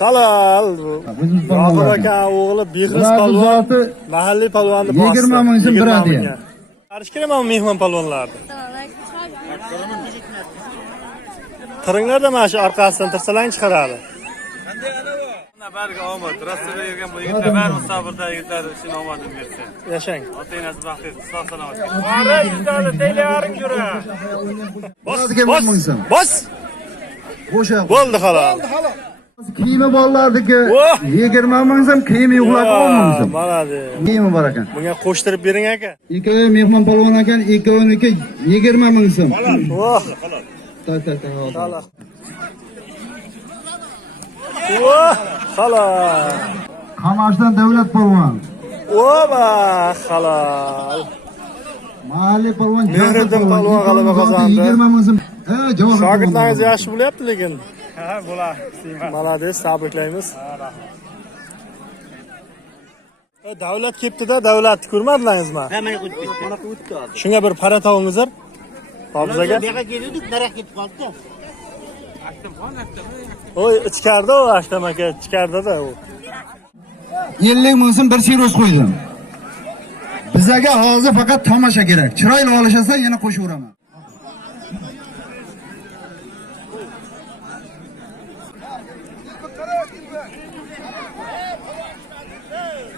Halal bu. Yoqub aka o'g'li Behriz polvon mahalliy polvonni bosti. 20 ming so'm beradi. Qarish kerakmi mehmon polvonlarni? Tiringlarda mana shu orqasidan tirsalang chiqaradi. Barga omad, Rossiyada yurgan bu yigitlar bari musofirda yigitlar uchun omadini bersin. Yashang. Ota-onasi baxtli, sog' salomat. Qora yuzlari taylaring yura. Bos. O'sha Bo'ldi halol. kiyimi bolalarniki 20 ming so'm, kiyimi yo'qlar 10 ming so'm. Bo'ladi. Kiyimi bor ekan. Bunga qo'shtirib bering aka. Ikkovi mehmon polvon ekan, ikkoviniki 20 ming so'm. Voh. Halol. Voh, halol. Qamashdan davlat polvon. Oba, halol. Mahalliy polvon, Mehriddin polvon g'alaba qozondi. 20 ming so'm. Javob. Shogirdlaringiz yaxshi bo'lyapti lekin. Ha, bo'lar. Malades, tabriklaymiz. Davlat kelibdi-da, davlatni ko'rmadilaringizmi? Mana o'tdi. Shunga bir para topingizlar. Hofizaga. Bu yerga keldik, naraq ketib qoldi. Oy, ichkarida u Aktam aka, ichkarida u. 50 ming so'm bir sirus qo'ydim. Bizga hozir faqat tomosha kerak. Chiroyli olishasa yana qo'shaveraman.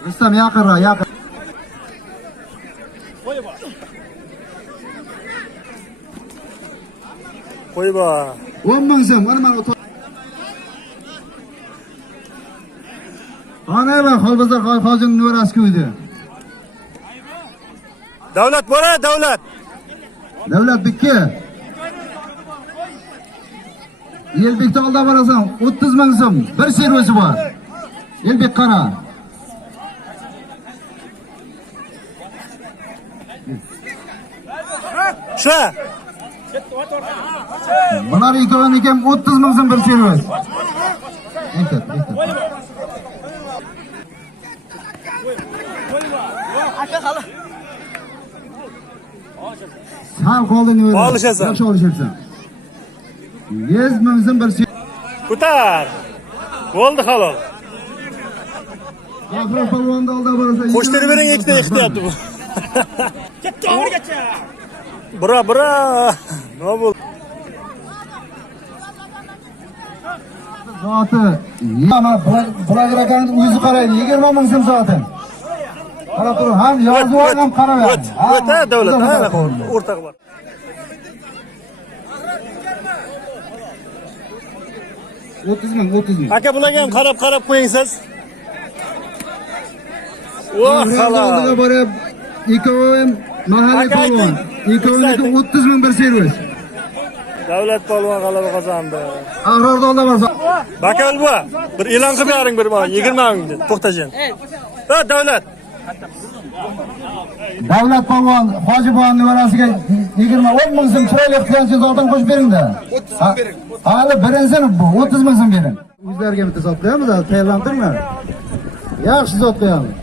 Rustam yaqinroq, yaqin. Qo'y bor. 10 ming so'm, mana ana va Xolbazor hojim Nurasi ko'ydi. Davlat bor, davlat. Davlat bikki. Elbekda oldi borasan 30 ming so'm, bir servisi bor. Elbek qara. Shu. Bular ikkovini ham 30 ming so'm bir servis. Aytat. Sal qoldi nima? Olishasan. Yaxshi olishasan. 100 ming so'm bir servis. Ko'tar. Bo'ldi halol. Afron polvonni oldi borasan. Qo'shtirib bering, ikkita ehtiyotdi bu. Ketdi o'rgacha. Bura. Nima bo'ldi? Soati. Mana bular ekan o'zi qaraydi. 20 ming so'm soati. Qarab tur, ham yozuv ham qarab. O'ta davlat, o'rtaga bor. O'ttiz ming. Aka bularga ham qarab qo'ying siz. Voh, halol. Borib, ikkovim mahalliy polvon. Ikkoviniki 30 ming bir servis. Davlat polvon g'alaba qozondi. Ahrorda oldi borsa. Bakal bu. Bir e'lon qilib bering bir 20 ming deb. To'xtajon. Ha, davlat. Davlat polvon Hojibon nevarasiga 10 ming so'm chiroyli qilgansiz oldin qo'shib bering-da. 30 so'm bering. Hali birinchisini bu 30 ming so'm bering. O'zlariga bitta sot qo'yamiz, tayyorlantiringlar. Yaxshi sot qo'yamiz.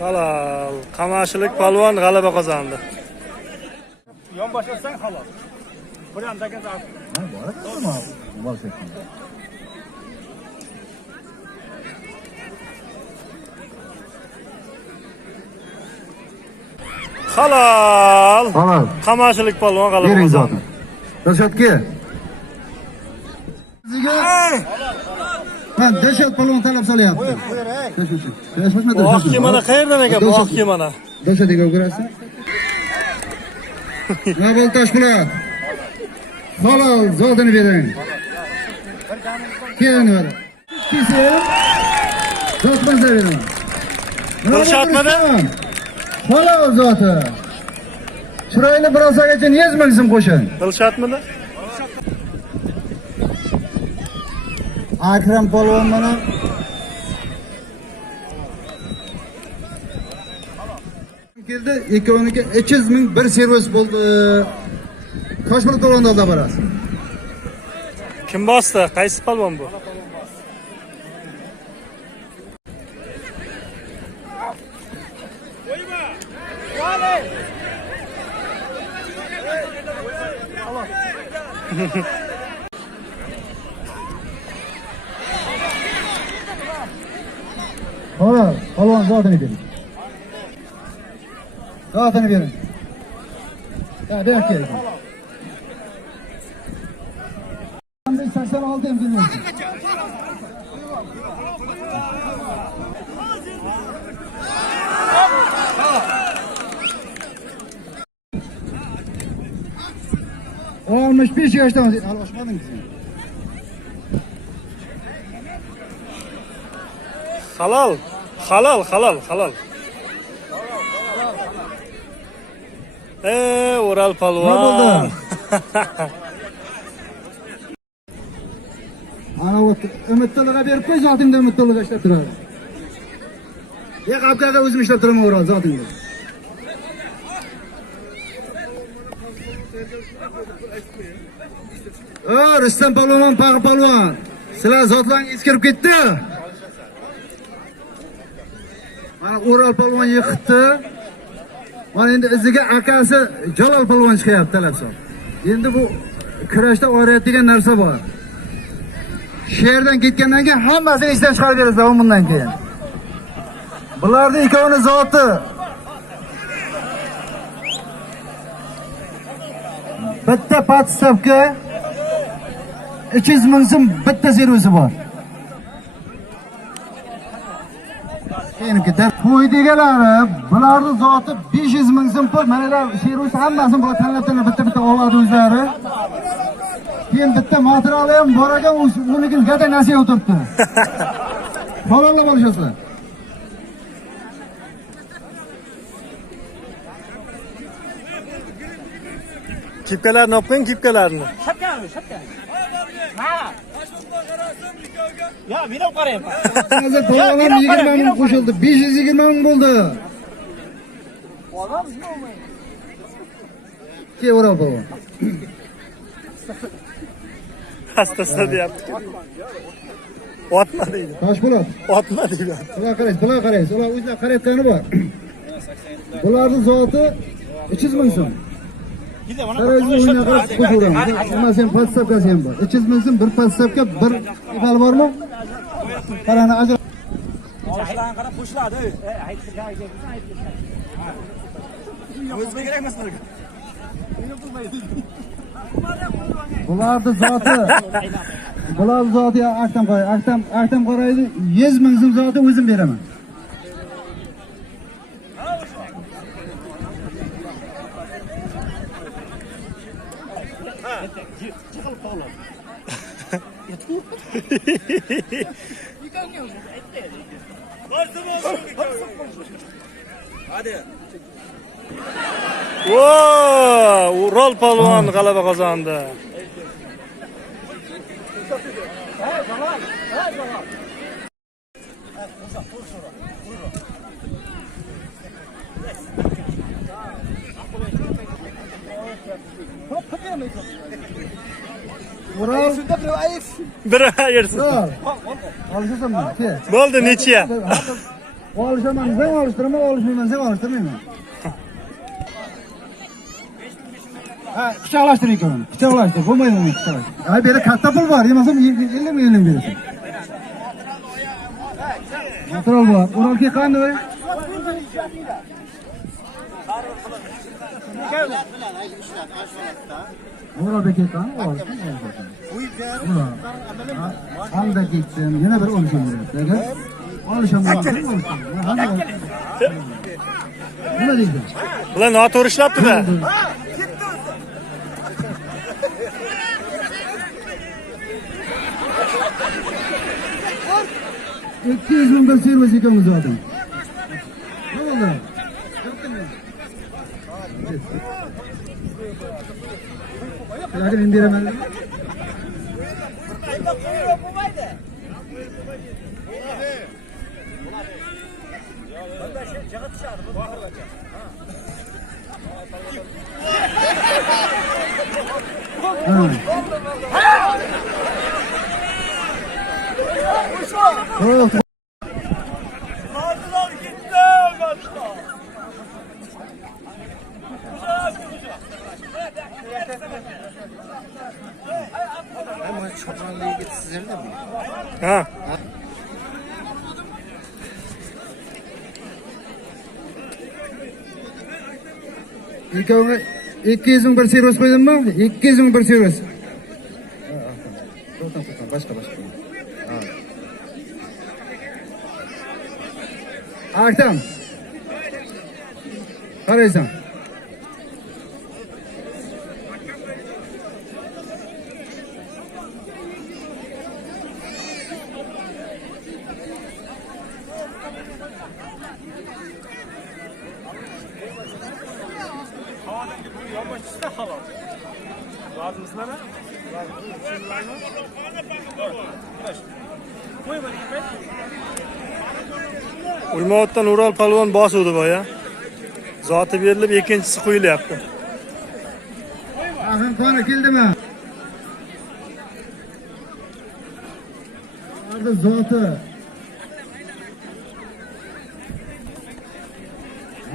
Halol. Qamashilik polvon g'alaba qozondi. Yon boshlatsang halol. Buramdagi zavq. Halol. Qamashilik polvon g'alaba bering qozondi. zotim. Dilshodga. Ha, Dilshod polvon talab solyapti. Oq kiyimana qayerdan ekan bu oq kiyimana? Dilshodga o'girasiz. Navbal Toshpo'lat. Halol zotini bering. Keyin ver. Kesin. Zotman bering. Dilshodmidi? Halol zoti. Chiroyli birosagacha 100 ming so'm qo'shin. Dilshodmidi? Akram polvon mana keldi, ikkoviniga 300 ming bir servis bo'ldi. Toshpo'lat polvonda oldi borasiz. Kim bosdi? Qaysi polvon bu? Ho'p, polvon zotini bering. Zotini bering. Ya, ber keling. 86 ham bilmaysiz. Olmuş 5 yaştan alışmadınız. Halal. Halal, halal, halal. Ural palvon. bo'ldi? Ana o ümitliğe berib qo'y, zotingda ümitliğe ishlab turadi. Ya qapqaga o'zim ishlab turaman o'ral zotingda. Rustam palvon, Pag'i palvon. Sizlar zotlaringiz kirib ketdi. Mana O'ral palvon yiqitdi. Mana endi iziga akasi Jalol palvon chiqyapti talabsor. Endi bu kurashda o'rayotgan narsa bor. Sherdan ketgandan keyin hammasini ishdan chiqarib berasiz bundan keyin. Bularning ikkovini zoti bitta patstavka 200 ming so'm bitta zerosi bor. Keyin ketar. Qo'y deganlari bularning zoti 500 ming so'm pul. Mana zerosi hammasini bu tanlab bitta oladi o'zlari. Keyin bitta materiali ham bor ekan, uniki gada nasiya o'tiribdi. Halolab olishasizlar. Kipkalarni olib qo'ying, kipkalarni. Shapkani. Ha. Ya, men olib qarayman. Hozir palvon 20 ming qo'shildi. 520 ming bo'ldi. Ke O'ral palvon. Asta deyapti. Otma deydi. Tosh bo'ladi. Otma deydi. Bular qaraysiz. Ular o'zlari qarayotgani bor. Bularning zoti 300 ming so'm. Qaraysiz, o'yinga qarab qo'shilgan. Hammasi ham podstavkasi ham bor. 300 ming so'm bir podstavka, bir ibal bormi? Qarani ajr. Oshlarga qarab qo'shiladi. O'zga kerak emas sizlarga. Bularning zoti aktam qaraydi. 100 ming so'm zoti o'zim beraman. Hadi. Ural palvon g'alaba qozondi. Ural Biri ayirsin. olishasanmi? Bo'ldi, nechiya? Olishaman, sen olishtiraman, olishmayman, sen olishtirmayman. Ha, quchoqlashtiring ko'rin. Quchoqlashtir, bo'lmaydi uni quchoqlash. Ay, bu yerda katta pul bor, yemasam 50 ming berasan. Natural bor. Uralga qanday? Uralga ketgan, Anda ketdim, yana bir olishim kerak. Olishaman. Nima deydi? Ular noto'g'ri ishlabdi-da. 200 ming bir servis ekanmiz zaten. Ne oldu? Hadi indiraman. Ikkovga 200 ming bir servis qo'ydimmi? 200 ming bir servis. Boshqa. Aktam. Qaraysan. Yonboshda halol. Rozmisizlar? Qo'y bo'ling payt. Uymoatdan Ural palvon bosuvdi boya. Zoti berilib, ikkinchisi qo'yilyapti. Axin qoni keldimi? Arda zoti.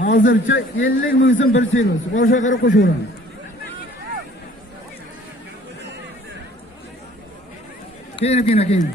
Hozircha 50 ming so'm bir servis. Boshqa qarab qo'shaveraman. Keyin.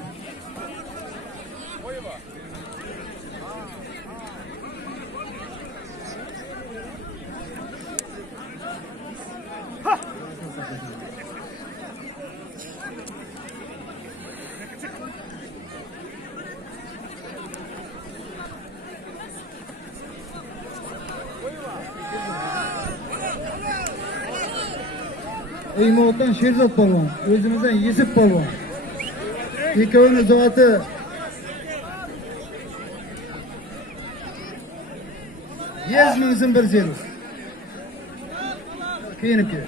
Uymoatdan Sherzod polvon, o'zimizdan Yusuf polvon. Ikkovini zoti ming bir servis. Kiyinib kel.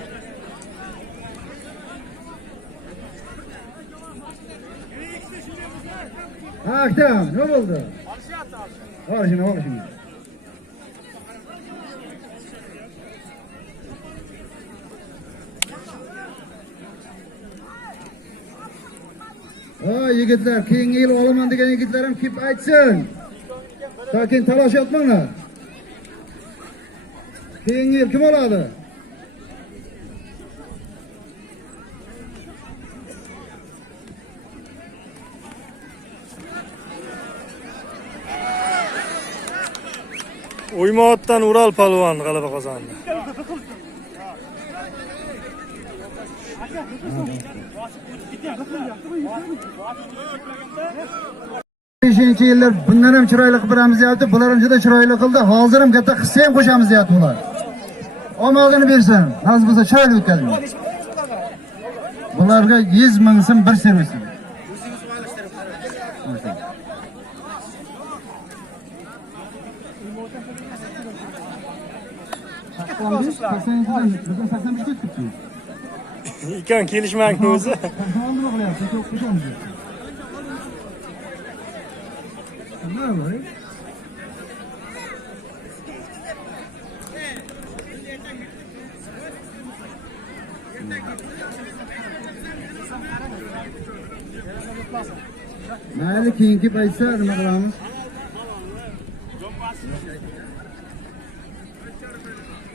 Aktam, ne bo'ldi? Olishini. Yigitlar, keyingi yil olaman degan yigitlarim kelib aytsin. Tokin talosh etmanglar. Keyingi yil kim oladi? Uymoatdan Ural palvon g'alaba qozondi. Beshinchi yillar bundan ham chiroyli qilib beramiz deyapti. Bular ham juda chiroyli qildi. Hozir ham katta hissa ham qo'shamiz deyapti ular. Omadini bersin. Hozir bo'lsa chiroyli o'tkazing. Bularga 100 ming so'm bir servis. Ikkan kelishmangni o'zi. Mayli keyingi paytsa nima qilamiz?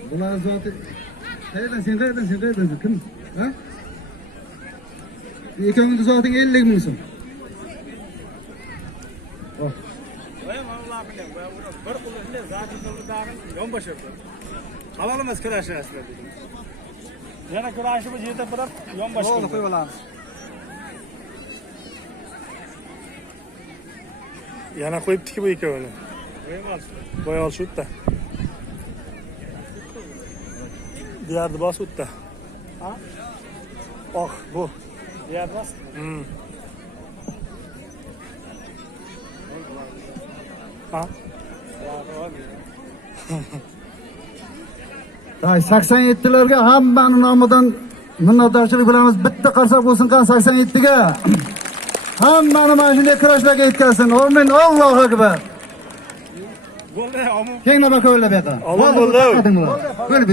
Bular zoti qayerdan kim? Ha? Ikkovini zoting 50 ming so'm. Bir qo'lini zoti qildigan yonboshib. Halol emas kurashi aslida. Yana kurashi bu yerda birab yonbosh qo'yib olamiz. Yana qo'yibdiki bu ikkovini. Qo'ya ol shu yerda. Diğerdi bas utta. Ha? Bu. Diğer bas. Ha? Tay 87'lerge hammanın nomidan minnatdorchilik bilamiz. Bitta qarsak bo'lsin qan 87 ga. Hammani mana shunday kurashlarga yetkazsin. Amin. Allohu akbar. Bo'ldi, amin. Keng nima ko'ylab yoqa. Amin bo'ldi. Qo'yib